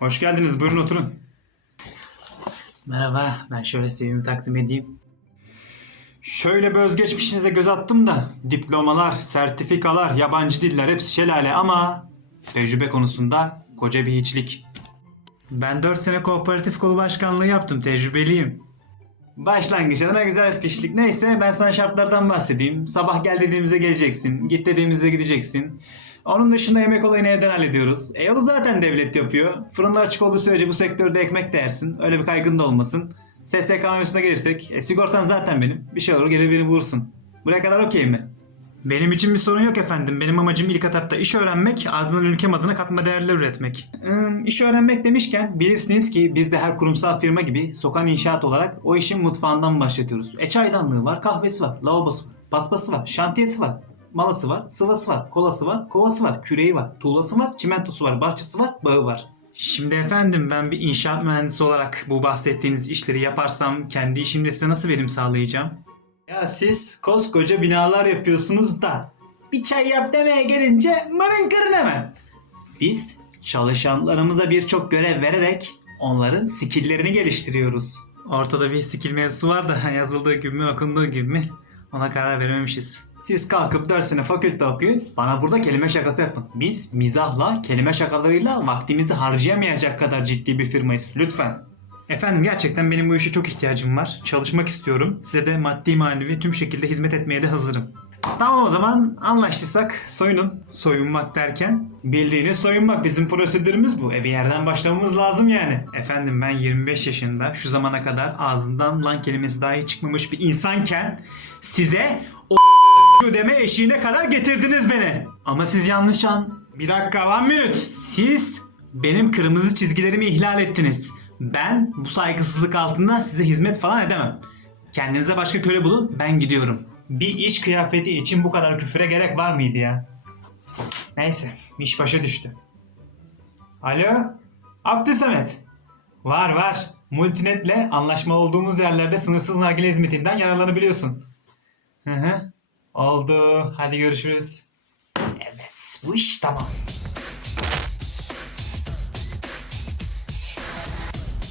Hoş geldiniz. Buyurun oturun. Merhaba. Ben şöyle CV'mi takdim edeyim. Şöyle bir özgeçmişinize göz attım da diplomalar, sertifikalar, yabancı diller hepsi şelale ama tecrübe konusunda koca bir hiçlik. Ben 4 sene kooperatif kolu başkanlığı yaptım. Tecrübeliyim. Başlangıç adına güzel etmişlik. Neyse ben sana şartlardan bahsedeyim. Sabah gel dediğimizde geleceksin. Git dediğimizde gideceksin. Onun dışında yemek olayını evden hallediyoruz. E yolu zaten devlet yapıyor. Fırınlar açık olduğu sürece bu sektörde ekmek de yersin. Öyle bir kaygın da olmasın. SSK mevzusuna gelirsek e, sigortan zaten benim. Bir şey olur gelir beni bulursun. Buraya kadar okey mi? Benim için bir sorun yok efendim. Benim amacım ilk etapta iş öğrenmek, ardından ülkem adına katma değerler üretmek. Hmm, iş öğrenmek demişken bilirsiniz ki biz de her kurumsal firma gibi sokan inşaat olarak o işin mutfağından başlatıyoruz. E çaydanlığı var, kahvesi var, lavabosu var, paspası var, şantiyesi var, malası var, sıvası var, kolası var, kovası var, küreği var, tuğlası var, çimentosu var, bahçesi var, bağı var. Şimdi efendim ben bir inşaat mühendisi olarak bu bahsettiğiniz işleri yaparsam kendi işimde size nasıl verim sağlayacağım? Ya siz koskoca binalar yapıyorsunuz da bir çay yap demeye gelince mırın kırın hemen. Biz çalışanlarımıza birçok görev vererek onların skilllerini geliştiriyoruz. Ortada bir skill mevzusu var da yazıldığı gibi mi okunduğu gibi mi ona karar verememişiz. Siz kalkıp dersine fakülte okuyun bana burada kelime şakası yapın. Biz mizahla kelime şakalarıyla vaktimizi harcayamayacak kadar ciddi bir firmayız. Lütfen. Efendim gerçekten benim bu işe çok ihtiyacım var. Çalışmak istiyorum. Size de maddi manevi tüm şekilde hizmet etmeye de hazırım. Tamam o zaman anlaştıysak soyunun. Soyunmak derken bildiğiniz soyunmak bizim prosedürümüz bu. E bir yerden başlamamız lazım yani. Efendim ben 25 yaşında şu zamana kadar ağzından lan kelimesi dahi çıkmamış bir insanken size o ödeme eşiğine kadar getirdiniz beni. Ama siz yanlış an... Bir dakika one minute. Siz benim kırmızı çizgilerimi ihlal ettiniz. Ben bu saygısızlık altında size hizmet falan edemem. Kendinize başka köle bulun ben gidiyorum. Bir iş kıyafeti için bu kadar küfüre gerek var mıydı ya? Neyse iş başa düştü. Alo? Abdülsamet. Var var. Multinet'le anlaşmalı olduğumuz yerlerde sınırsız nargile hizmetinden yararlanabiliyorsun. Hı hı. Oldu. Hadi görüşürüz. Evet bu iş tamam.